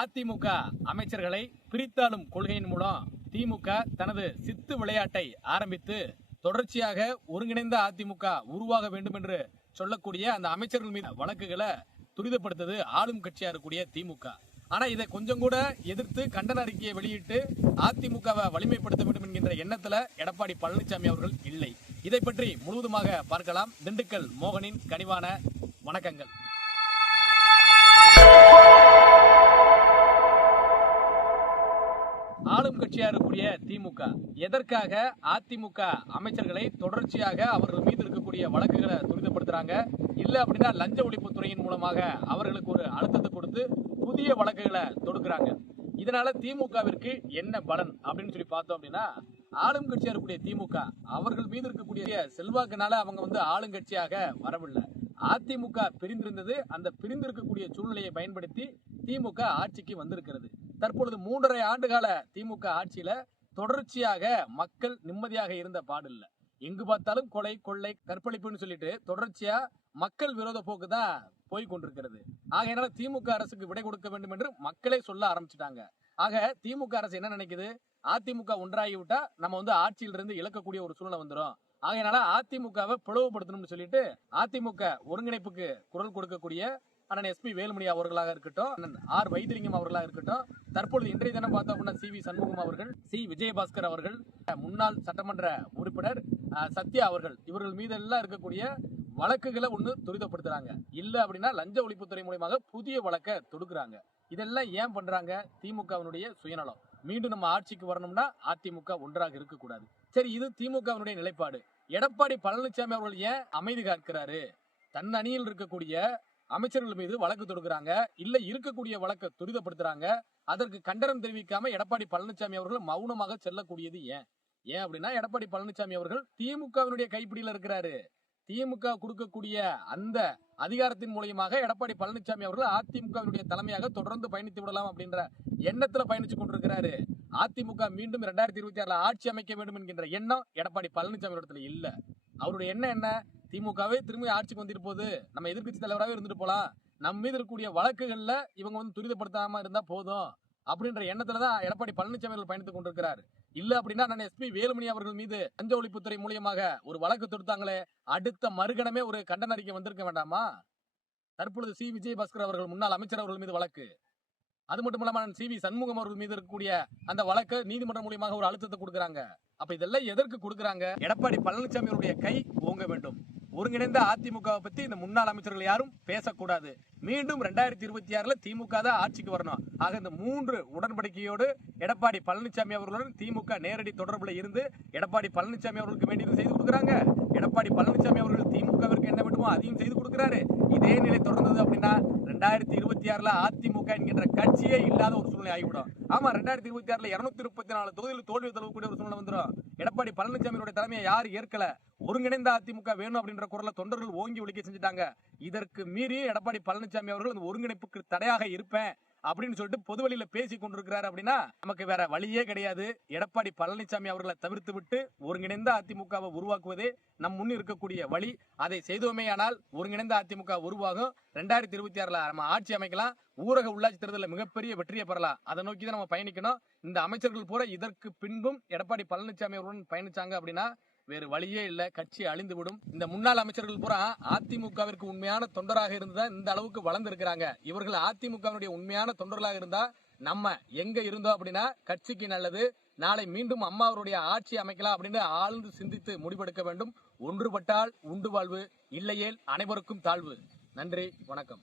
அதிமுக அமைச்சர்களை பிரித்தாளும் கொள்கையின் மூலம் திமுக தனது சித்து விளையாட்டை ஆரம்பித்து தொடர்ச்சியாக ஒருங்கிணைந்த அதிமுக உருவாக வேண்டும் என்று சொல்லக்கூடிய அந்த அமைச்சர்கள் மீது வழக்குகளை துரிதப்படுத்தது ஆளும் கட்சியா இருக்கக்கூடிய திமுக. ஆனா இதை கொஞ்சம் கூட எதிர்த்து கண்டன அறிக்கையை வெளியிட்டு அதிமுகவை வலிமைப்படுத்த வேண்டும் என்கின்ற எண்ணத்துல எடப்பாடி பழனிசாமி அவர்கள் இல்லை. இதை பற்றி முழுவதுமாக பார்க்கலாம் திண்டுக்கல் மோகனின் கனிவான வணக்கங்கள். ஆளும் கட்சியாக இருக்கக்கூடிய திமுக. எதற்காக அதிமுக அமைச்சர்களை தொடர்ச்சியாக அவர்கள் மீது இருக்கக்கூடிய வழக்குகளை துரிதப்படுத்துறாங்க? இல்ல அப்படின்னா லஞ்ச ஒழிப்புத்துறையின் மூலமாக அவர்களுக்கு ஒரு அழுத்தத்தை கொடுத்து புதிய வழக்குகளை தொடுக்கிறாங்க. இதனால திமுகவிற்கு என்ன பலன் அப்படின்னு சொல்லி பார்த்தோம் அப்படின்னா ஆளும் கட்சியா இருக்கக்கூடிய திமுக அவர்கள் மீது இருக்கக்கூடிய செல்வாக்குனால அவங்க வந்து ஆளுங்கட்சியாக வரவில்லை. அதிமுக பிரிந்திருந்தது அந்த பிரிந்திருக்கக்கூடிய சூழ்நிலையை பயன்படுத்தி திமுக ஆட்சிக்கு வந்திருக்கிறது. தற்பொழுது மூன்றரை ஆண்டுகால திமுக ஆட்சியில தொடர்ச்சியாக மக்கள் நிம்மதியாக இருந்த பாடில்ல எங்கு பார்த்தாலும் கொலை கொள்ளை கற்பழிப்புன்னு சொல்லிட்டு தொடர்ச்சியா மக்கள் விரோத போக்கு தான் போய் கொண்டிருக்கிறது. ஆகையினால திமுக அரசுக்கு விடை கொடுக்க வேண்டும் என்று மக்களே சொல்ல ஆரம்பிச்சிட்டாங்க. ஆக திமுக அரசு என்ன நினைக்குது? அதிமுக ஒன்றாகி விட்டா நம்ம வந்து ஆட்சியிலிருந்து இழக்கக்கூடிய ஒரு சூழ்நிலை வந்துடும் ஆகையினால அதிமுகவை பிளவுபடுத்தணும்னு சொல்லிட்டு அதிமுக ஒருங்கிணைப்புக்கு குரல் கொடுக்கக்கூடிய அண்ணன் எஸ்பி வேலுமணி அவர்களாக இருக்கட்டும் அண்ணன் ஆர் வைத்திலிங்கம் அவர்களாக இருக்கட்டும் தற்பொழுது இன்றைய தினம் பார்த்தோம் அப்படின்னா சி வி சண்முகம் அவர்கள் சி விஜயபாஸ்கர் அவர்கள் முன்னாள் சட்டமன்ற உறுப்பினர் சத்யா அவர்கள் இவர்கள் மீதெல்லாம் இருக்கக்கூடிய வழக்குகளை ஒன்று துரிதப்படுத்துறாங்க. இல்ல அப்படின்னா லஞ்ச ஒழிப்புத்துறை மூலியமாக புதிய வழக்கை தொடுக்குறாங்க. இதெல்லாம் ஏன் பண்றாங்க? திமுகவினுடைய சுயநலம். மீண்டும் நம்ம ஆட்சிக்கு வரணும்னா அதிமுக ஒன்றாக இருக்கக்கூடாது. சரி இது திமுகவினுடைய நிலைப்பாடு. எடப்பாடி பழனிசாமி அவர்கள் ஏன் அமைதி காக்கிறாரு? தன் அணியில் இருக்கக்கூடிய அமைச்சர்கள் மீது வழக்கு தொடுக்கிறாங்க. இல்ல இருக்கக்கூடிய வழக்கை துரிதப்படுத்துறாங்க. அதற்கு கண்டனம் தெரிவிக்காம எடப்பாடி பழனிசாமி அவர்கள் மௌனமாக செல்லக்கூடியது ஏன்? ஏன் அப்படின்னா எடப்பாடி பழனிசாமி அவர்கள் திமுகவினுடைய கைப்பிடியில இருக்கிறாரு. திமுக கொடுக்கக்கூடிய அந்த அதிகாரத்தின் மூலியமாக எடப்பாடி பழனிசாமி அவர்கள் அதிமுகவினுடைய தலைமையாக தொடர்ந்து பயணித்து விடலாம் அப்படின்ற எண்ணத்துல பயணிச்சு கொண்டிருக்கிறாரு. அதிமுக மீண்டும் இரண்டாயிரத்தி இருபத்தி ஆறுல ஆட்சி அமைக்க வேண்டும் என்கின்ற எண்ணம் எடப்பாடி பழனிசாமி இடத்துல இல்ல. அவருடைய எண்ணம் என்ன? திமுகவே திரும்பி ஆட்சிக்கு வந்துட்டு போகுது. நம்ம எதிர்கட்சி தலைவராகவே இருந்துட்டு போலாம். நம்ம மீது இருக்கக்கூடிய வழக்குகள்ல இவங்க வந்து துரிதப்படுத்தாம இருந்தா போதும். அப்படின்ற எண்ணத்துல தான் எடப்பாடி பழனிசாமி அவர்கள் பயணித்துக் கொண்டிருக்கிறார். இல்ல அப்படின்னா நான் எஸ்பி வேலுமணி அவர்கள் மீது லஞ்ச ஒழிப்புத்துறை மூலியமாக ஒரு வழக்கு தொடுத்தாங்களே அடுத்த மறுகணமே ஒரு கண்டன அறிக்கை வந்திருக்க வேண்டாமா? தற்பொழுது சி. விஜயபாஸ்கர் அவர்கள் முன்னாள் அமைச்சர் அவர்கள் மீது வழக்கு. அது மட்டும் இல்லாம சி வி சண்முகம் அவர்கள் மீது இருக்கக்கூடிய அந்த வழக்கு நீதிமன்றம் மூலியமாக ஒரு அழுத்தத்தை கொடுக்குறாங்க. அப்ப இதெல்லாம் எதற்கு கொடுக்கறாங்க? எடப்பாடி பழனிசாமி அவருடைய கை ஓங்க வேண்டும். ஒருங்கிணைந்த அதிமுகவை பத்தி இந்த முன்னாள் அமைச்சர்கள் யாரும் பேசக்கூடாது. மீண்டும் ரெண்டாயிரத்தி இருபத்தி ஆறுல திமுக தான் ஆட்சிக்கு வரணும். ஆக இந்த மூன்று உடன்படிக்கையோடு எடப்பாடி பழனிசாமி அவர்களுடன் திமுக நேரடி தொடர்புல இருந்து எடப்பாடி பழனிசாமி அவர்களுக்கு வேண்டியது செய்து கொடுக்குறாங்க. எடப்பாடி பழனிசாமி அவர்கள் திமுகவிற்கு என்ன வேண்டுமோ அதையும் செய்து கொடுக்குறாரு. இதே நிலை தொடர்ந்தது அப்படின்னா ரெண்டாயிரத்தி இருபத்தி ஆறுல அதிமுக என்கின்ற கட்சியே இல்லாத ஒரு சூழ்நிலை ஆகிவிடும். ஆமா ரெண்டாயிரத்தி இருபத்தி ஆறுல இருநூத்தி முப்பத்தி நாலு தொகுதியில் தோல்வி தழுவக்கூடிய ஒரு சூழ்நிலை வந்துடும். எடப்பாடி பழனிசாமியோட தலைமையை யார் ஏற்கல? ஒருங்கிணைந்த அதிமுக வேணும் அப்படின்ற குரல தொண்டர்கள் ஓங்கி ஒழிக்க செஞ்சுட்டாங்க. இதற்கு மீறி எடப்பாடி பழனிசாமி அவர்கள் அந்த ஒருங்கிணைப்புக்கு தடையாக இருப்பேன். அப்படின்னு சொல்லிட்டு பொதுவெளியில பேசி கொண்டிருக்கிறார் அப்படின்னா நமக்கு வேற வழியே கிடையாது. எடப்பாடி பழனிசாமி அவர்களை தவிர்த்து விட்டு ஒருங்கிணைந்த அதிமுகவை உருவாக்குவதே நம் முன் இருக்கக்கூடிய வழி. அதை செய்தோமேயானால் ஒருங்கிணைந்த அதிமுக உருவாகும். ரெண்டாயிரத்தி இருபத்தி ஆறுல நம்ம ஆட்சி அமைக்கலாம். ஊரக உள்ளாட்சி தேர்தலில் மிகப்பெரிய வெற்றியை பெறலாம். அதை நோக்கி தான் நம்ம பயணிக்கணும். இந்த அமைச்சர்கள் பூரா இதற்கு பின்பும் எடப்பாடி பழனிசாமி அவருடன் பயணிச்சாங்க அப்படின்னா வேறு வழியே இல்ல. கட்சி அழிந்து விடும் இந்த முன்னாள் அமைச்சர்கள் பூரா அதிமுகவிற்கு உண்மையான தொண்டராக இருந்தா இந்த அளவுக்கு வளர்ந்திருக்கிறாங்க. இவர்கள் அதிமுகவினுடைய உண்மையான தொண்டர்களாக இருந்தா நம்ம எங்க இருந்தோம் அப்படின்னா கட்சிக்கு நல்லது. நாளை மீண்டும் அம்மா அவருடைய ஆட்சி அமைக்கலாம் அப்படின்னு ஆழ்ந்து சிந்தித்து முடிவெடுக்க வேண்டும். ஒன்றுபட்டால் உண்டு வாழ்வு இல்லையேல் அனைவருக்கும் தாழ்வு. நன்றி வணக்கம்.